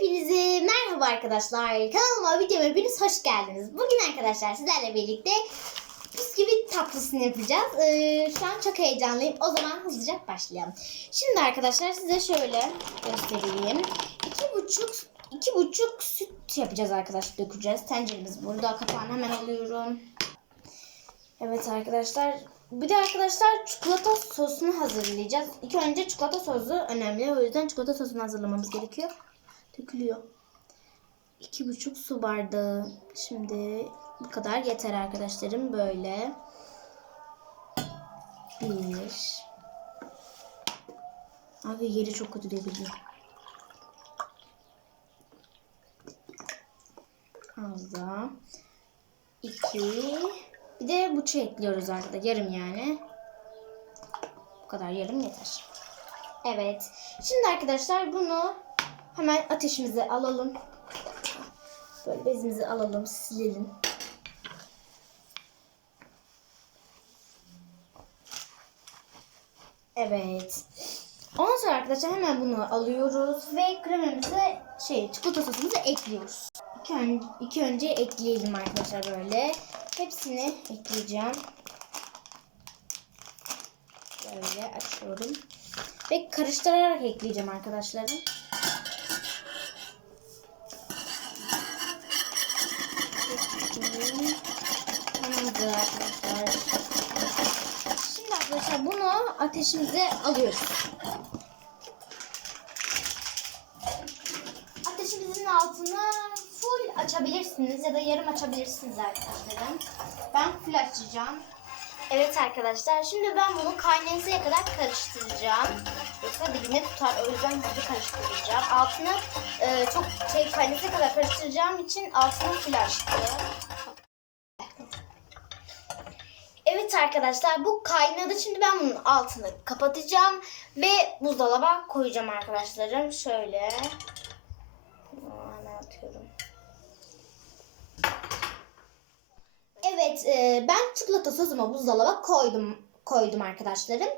Hepinize merhaba arkadaşlar. Kanalıma videoma hepiniz hoş geldiniz. Bugün arkadaşlar sizlerle birlikte bisküvi tatlısını yapacağız. Ee, şu an çok heyecanlıyım. O zaman hızlıca başlayalım. Şimdi arkadaşlar size şöyle göstereyim. İki buçuk, iki buçuk süt yapacağız arkadaşlar. Dökeceğiz. Tenceremiz burada. Kapağını hemen alıyorum. Evet arkadaşlar. Bir de arkadaşlar çikolata sosunu hazırlayacağız. İlk önce çikolata sosu önemli. O yüzden çikolata sosunu hazırlamamız gerekiyor. Dökülüyor. İki buçuk su bardağı. Şimdi bu kadar yeter arkadaşlarım. Böyle. Bir. Abi yeri çok kötü dökülüyor. Az daha. İki. Bir de buçu ekliyoruz arkada. Yarım yani. Bu kadar yarım yeter. Evet. Şimdi arkadaşlar bunu hemen ateşimize alalım. Böyle bezimizi alalım, silelim. Evet. Ondan sonra arkadaşlar hemen bunu alıyoruz ve kremamızı şey çikolata sosumuzu ekliyoruz. İlk, ön, ilk önce ekleyelim arkadaşlar böyle. Hepsini ekleyeceğim. Böyle açıyorum. Ve karıştırarak ekleyeceğim arkadaşlarım. Şimdi arkadaşlar bunu ateşimize alıyoruz. Ateşimizin altını full açabilirsiniz ya da yarım açabilirsiniz arkadaşlarım. Ben full açacağım. Evet arkadaşlar şimdi ben bunu kaynayıncaya kadar karıştıracağım. Yoksa dibine tutar o yüzden hızlı karıştıracağım. Altını e, çok şey kaynayıncaya kadar karıştıracağım için altını full açtım. Evet arkadaşlar bu kaynadı. Şimdi ben bunun altını kapatacağım ve buzdolaba koyacağım arkadaşlarım. Şöyle. Hemen atıyorum. Evet e, ben çikolata sosumu buzdolaba koydum koydum arkadaşlarım.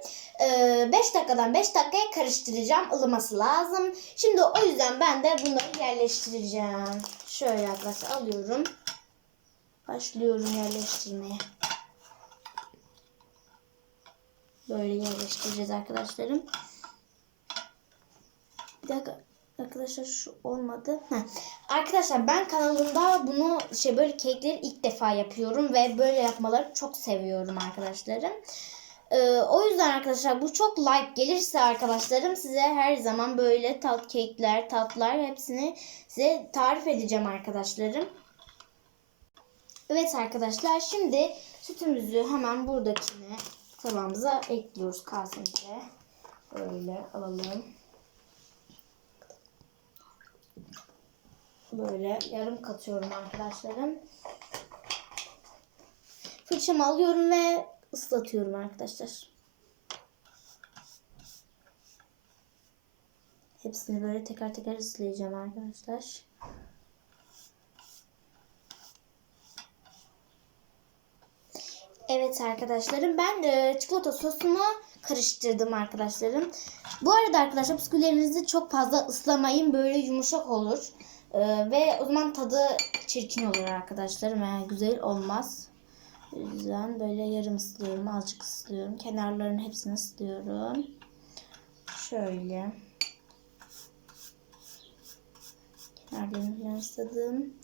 5 dakikadan 5 dakikaya karıştıracağım. ılıması lazım. Şimdi o yüzden ben de bunları yerleştireceğim. Şöyle arkadaşlar alıyorum. Başlıyorum yerleştirmeye. Böyle yerleştireceğiz arkadaşlarım. Bir dakika arkadaşlar şu olmadı. Heh. Arkadaşlar ben kanalımda bunu şey böyle kekleri ilk defa yapıyorum ve böyle yapmaları çok seviyorum arkadaşlarım. Ee, o yüzden arkadaşlar bu çok like gelirse arkadaşlarım size her zaman böyle tat kekler, tatlar hepsini size tarif edeceğim arkadaşlarım. Evet arkadaşlar şimdi sütümüzü hemen buradakine tabağımıza ekliyoruz kasemize. Böyle alalım. Böyle yarım katıyorum arkadaşlarım. Fırçamı alıyorum ve ıslatıyorum arkadaşlar. Hepsini böyle teker teker ıslayacağım arkadaşlar. Evet arkadaşlarım ben e, çikolata sosunu karıştırdım arkadaşlarım. Bu arada arkadaşlar bisküvilerinizi çok fazla ıslamayın böyle yumuşak olur. E, ve o zaman tadı çirkin olur arkadaşlarım. Yani güzel olmaz. O yüzden böyle yarım ıslıyorum azıcık ıslıyorum. Kenarlarının hepsini ıslıyorum. Şöyle. Kenarlarını ısladım.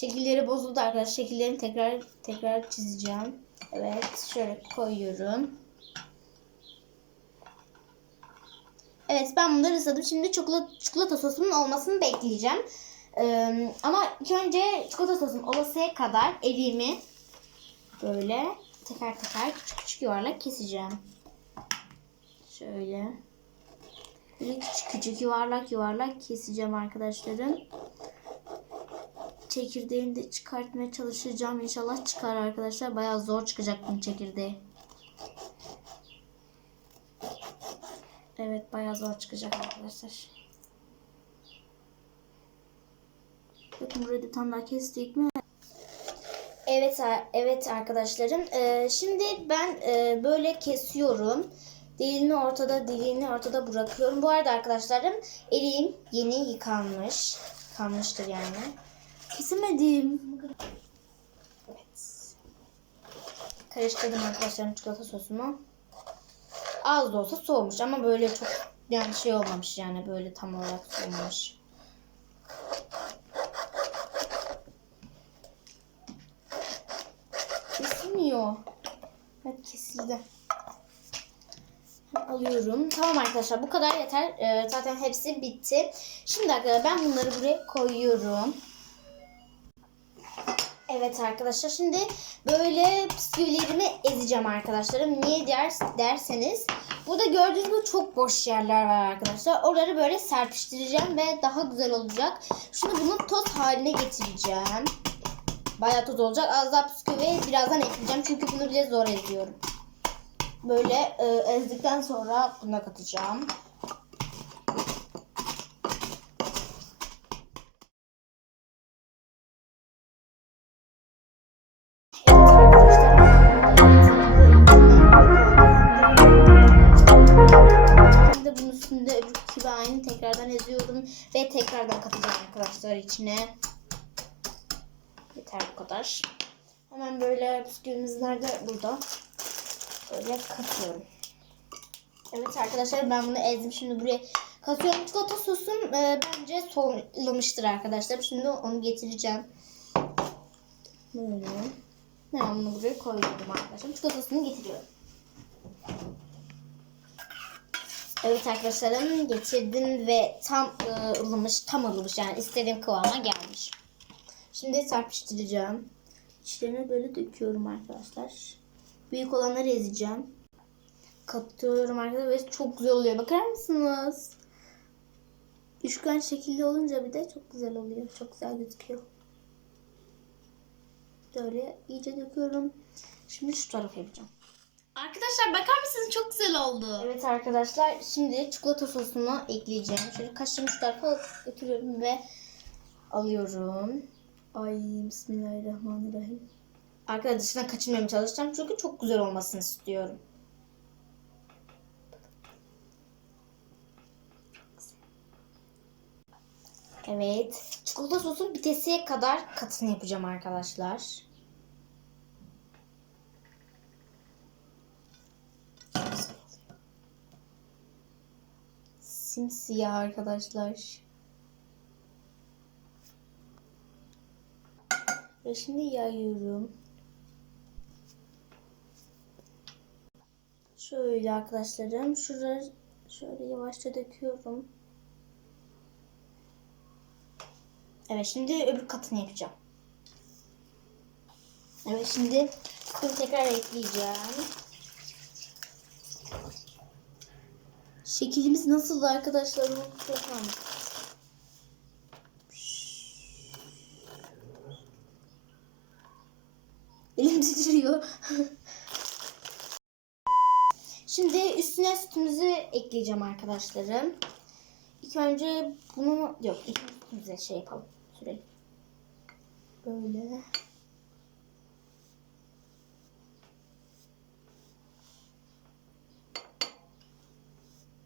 Şekilleri bozuldu arkadaşlar. Şekillerini tekrar tekrar çizeceğim. Evet, şöyle koyuyorum. Evet, ben bunları ısladım. Şimdi çikolata, çikolata sosumun olmasını bekleyeceğim. Ee, ama ilk önce çikolata sosum olasıya kadar elimi böyle teker teker küçük küçük yuvarlak keseceğim. Şöyle. Böyle küçük küçük yuvarlak yuvarlak keseceğim arkadaşlarım çekirdeğini de çıkartmaya çalışacağım. İnşallah çıkar arkadaşlar. Bayağı zor çıkacak bunun çekirdeği. Evet bayağı zor çıkacak arkadaşlar. Bakın burayı tane daha kestik mi? Evet evet arkadaşlarım. Ee, şimdi ben e, böyle kesiyorum. Dilini ortada, dilini ortada bırakıyorum. Bu arada arkadaşlarım elim yeni yıkanmış. Yıkanmıştır yani. Kesemedim. Evet. Karıştırdım arkadaşlarım çikolata sosunu. Az da olsa soğumuş ama böyle çok yani şey olmamış yani böyle tam olarak soğumamış. Kesilmiyor. Evet kesildi. Alıyorum. Tamam arkadaşlar bu kadar yeter. Ee, zaten hepsi bitti. Şimdi arkadaşlar ben bunları buraya koyuyorum. Evet arkadaşlar şimdi böyle bisküvilerimi ezeceğim arkadaşlarım. Niye der, derseniz burada gördüğünüz gibi çok boş yerler var arkadaşlar. Oraları böyle serpiştireceğim ve daha güzel olacak. Şimdi bunu toz haline getireceğim. Bayağı toz olacak. Az daha bisküvi birazdan ekleyeceğim. Çünkü bunu bile zor eziyorum. Böyle e, ezdikten sonra buna katacağım. Tekrardan katacağım arkadaşlar içine. Yeter bu kadar. Hemen böyle bisküvimiz nerede? Burada. Böyle katıyorum. Evet arkadaşlar ben bunu ezdim. Şimdi buraya katıyorum. Çikolata sosum e, bence soğulamıştır arkadaşlar. Şimdi onu getireceğim. Böyle. Ben bunu buraya koyuyorum arkadaşlar. Çikolatasını getiriyorum. Evet arkadaşlarım getirdim ve tam e, ılımış, tam ılımış yani istediğim kıvama gelmiş. Şimdi serpiştireceğim. İçlerine böyle döküyorum arkadaşlar. Büyük olanları ezeceğim. Katıyorum arkadaşlar ve çok güzel oluyor. Bakar mısınız? Üçgen şekilde olunca bir de çok güzel oluyor. Çok güzel gözüküyor. Böyle iyice döküyorum. Şimdi şu tarafa yapacağım. Arkadaşlar bakar mısınız çok güzel oldu. Evet arkadaşlar şimdi çikolata sosunu ekleyeceğim. Şöyle kaşığımı şu tarafa götürüyorum ve alıyorum. Ay bismillahirrahmanirrahim. Arkadaşlar dışından kaçırmamaya çalışacağım çünkü çok güzel olmasını istiyorum. Evet. Çikolata sosun bitesiye kadar katını yapacağım arkadaşlar. Simsiyah arkadaşlar. Ve şimdi yayıyorum. Şöyle arkadaşlarım. Şuraya şöyle yavaşça döküyorum. Evet şimdi öbür katını yapacağım. Evet şimdi tekrar ekleyeceğim. Şekilimiz nasıl arkadaşlar? Yapar mısınız? Elim titriyor. Şimdi üstüne sütümüzü ekleyeceğim arkadaşlarım. İlk önce bunu yok ilk önce şey yapalım. Sürelim. Böyle.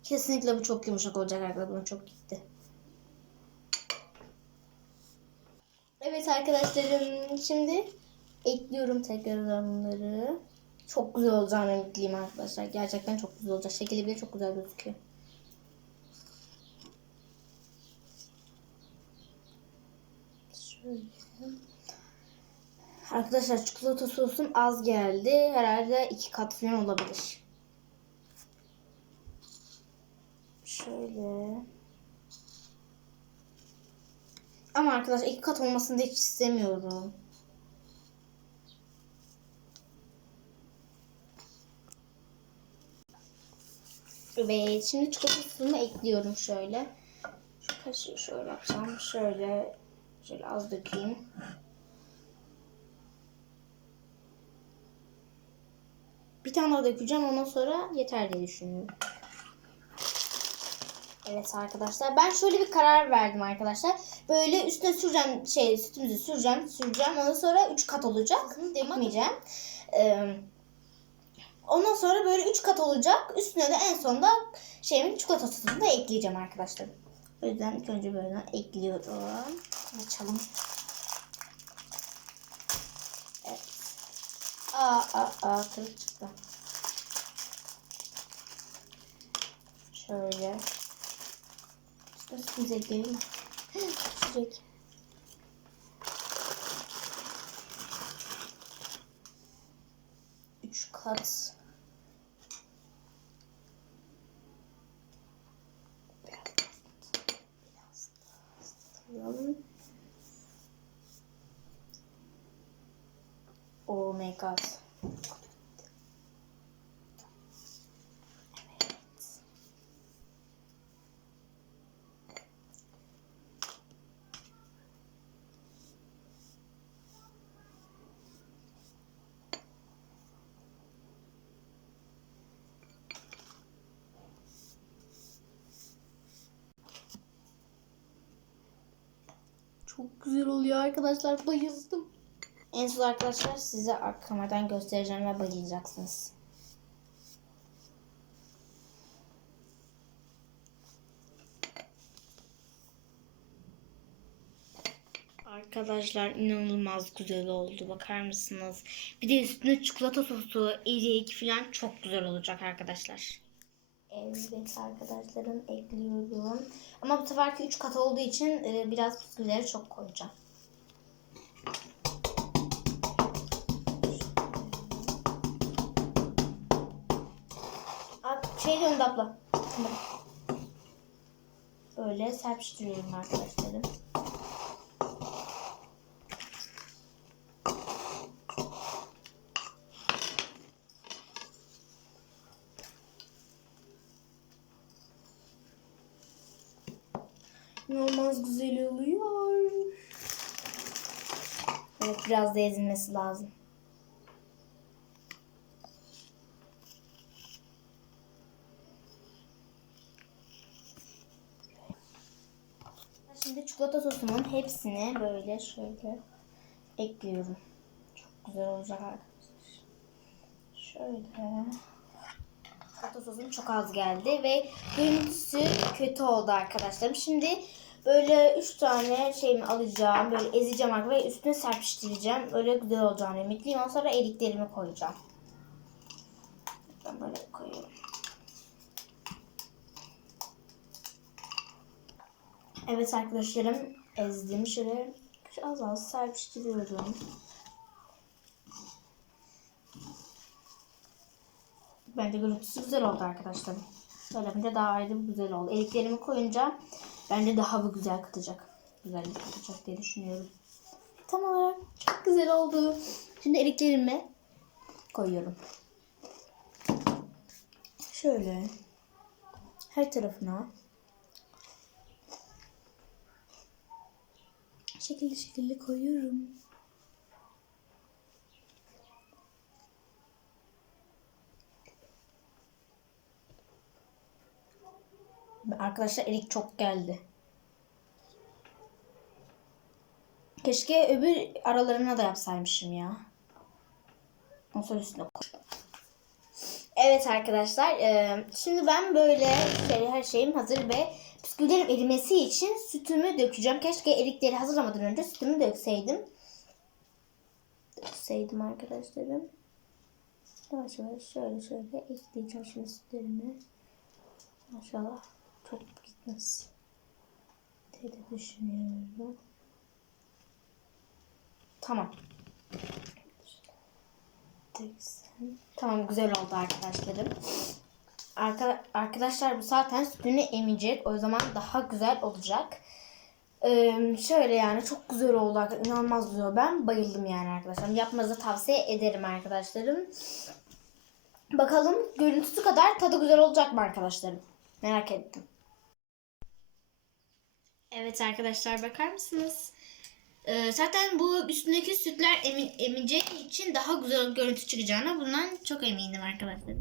Kesinlikle bu çok yumuşak olacak arkadaşlar. Çok gitti. Evet arkadaşlarım şimdi ekliyorum tekrar bunları. Çok güzel olacağını ümitliyim arkadaşlar. Gerçekten çok güzel olacak. Şekli bile çok güzel gözüküyor. Şöyle. Arkadaşlar çikolata sosum az geldi. Herhalde iki kat falan olabilir. Şöyle. Ama arkadaşlar iki kat olmasını da hiç istemiyorum. Evet şimdi çikolata sosunu ekliyorum şöyle. Şu kaşığı şöyle yapacağım. Şöyle şöyle az dökeyim. Bir tane daha dökeceğim ondan sonra yeter diye düşünüyorum. Evet arkadaşlar ben şöyle bir karar verdim arkadaşlar. Böyle üstüne süreceğim şey sütümüzü süreceğim süreceğim ondan sonra 3 kat olacak. Demeyeceğim. Ee, ondan sonra böyle 3 kat olacak. Üstüne de en sonunda şeyimin çikolatasını da ekleyeceğim arkadaşlar. O yüzden ilk önce böyle ekliyorum. Açalım. Evet. Aa aa aa kırık çıktı. Şöyle. Değil mi? Düşecek. Üç kat. Oh my god. Çok güzel oluyor arkadaşlar. Bayıldım. En son arkadaşlar size arka kameradan göstereceğim ve bayılacaksınız. Arkadaşlar inanılmaz güzel oldu. Bakar mısınız? Bir de üstüne çikolata sosu, erik falan çok güzel olacak arkadaşlar. Evet arkadaşlarım ekliyorum. Ama bu seferki 3 kat olduğu için e, biraz bisküvileri çok koyacağım. Şey döndü abla. Böyle serpiştiriyorum arkadaşlarım. İnanılmaz güzel oluyor. Evet biraz da ezilmesi lazım. Şimdi çikolata sosumun hepsini böyle şöyle ekliyorum. Çok güzel olacak arkadaşlar. Şöyle. Çikolata sosum çok az geldi ve görüntüsü kötü oldu arkadaşlarım. Şimdi böyle 3 tane şeyimi alacağım. Böyle ezeceğim arkadaşlar ve üstüne serpiştireceğim. Öyle güzel olacağını ümitliyim. Ondan sonra eriklerimi koyacağım. Ben böyle koyuyorum. Evet arkadaşlarım ezdim. Şöyle az az serpiştiriyorum. Bence görüntüsü güzel oldu arkadaşlar. Böyle bir de daha ayrı güzel oldu. Eriklerimi koyunca bence daha bir güzel katacak. Güzellik katacak diye düşünüyorum. Tam olarak çok güzel oldu. Şimdi eriklerimi koyuyorum. Şöyle her tarafına şekilli şekilli koyuyorum. Arkadaşlar erik çok geldi. Keşke öbür aralarına da yapsaymışım ya. Ondan üstüne koy. Evet arkadaşlar. e, Şimdi ben böyle şey, her şeyim hazır ve bisküvilerim erimesi için sütümü dökeceğim. Keşke erikleri hazırlamadan önce sütümü dökseydim. Dökseydim arkadaşlarım. Yavaş yavaş şöyle şöyle ekleyeceğim şimdi sütlerimi. Maşallah çok gitmez diye düşünüyorum. Tamam. Tamam güzel oldu arkadaşlarım. Arka, arkadaşlar bu zaten sütünü emecek. O zaman daha güzel olacak. Ee, şöyle yani çok güzel oldu. arkadaşlar. İnanılmaz güzel. Ben bayıldım yani arkadaşlar. Yapmanızı tavsiye ederim arkadaşlarım. Bakalım görüntüsü kadar tadı güzel olacak mı arkadaşlarım? Merak ettim. Evet arkadaşlar bakar mısınız? Ee, zaten bu üstündeki sütler emi, emecek için daha güzel görüntü çıkacağına bundan çok eminim arkadaşlar.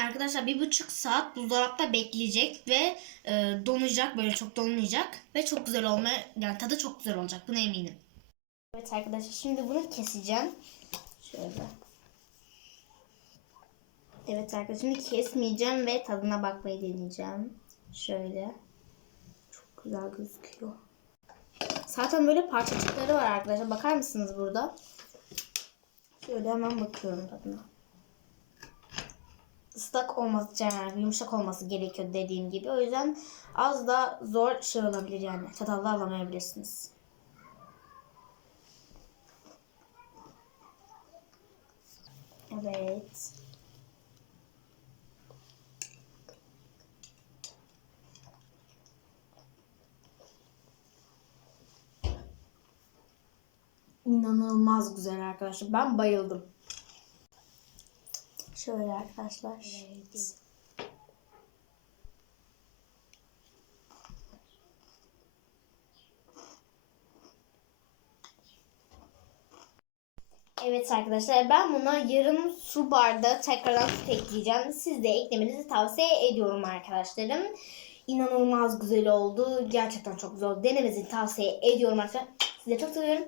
Arkadaşlar bir buçuk saat buzdolapta bekleyecek ve e, donacak böyle çok donmayacak ve çok güzel olma yani tadı çok güzel olacak buna eminim. Evet arkadaşlar şimdi bunu keseceğim. Şöyle. Evet arkadaşlar şimdi kesmeyeceğim ve tadına bakmayı deneyeceğim. Şöyle. Güzel gözüküyor. Zaten böyle parçacıkları var arkadaşlar. Bakar mısınız burada? Şöyle hemen bakıyorum tadına. Islak olması yani yumuşak olması gerekiyor dediğim gibi. O yüzden az da zor şey olabilir yani. Çatalla alamayabilirsiniz. Evet. İnanılmaz güzel arkadaşlar. Ben bayıldım. Şöyle arkadaşlar. Evet. Evet arkadaşlar ben buna yarım su bardağı tekrardan süt ekleyeceğim. Siz de eklemenizi tavsiye ediyorum arkadaşlarım. İnanılmaz güzel oldu. Gerçekten çok güzel oldu. Denemenizi tavsiye ediyorum arkadaşlar. Sizi çok seviyorum.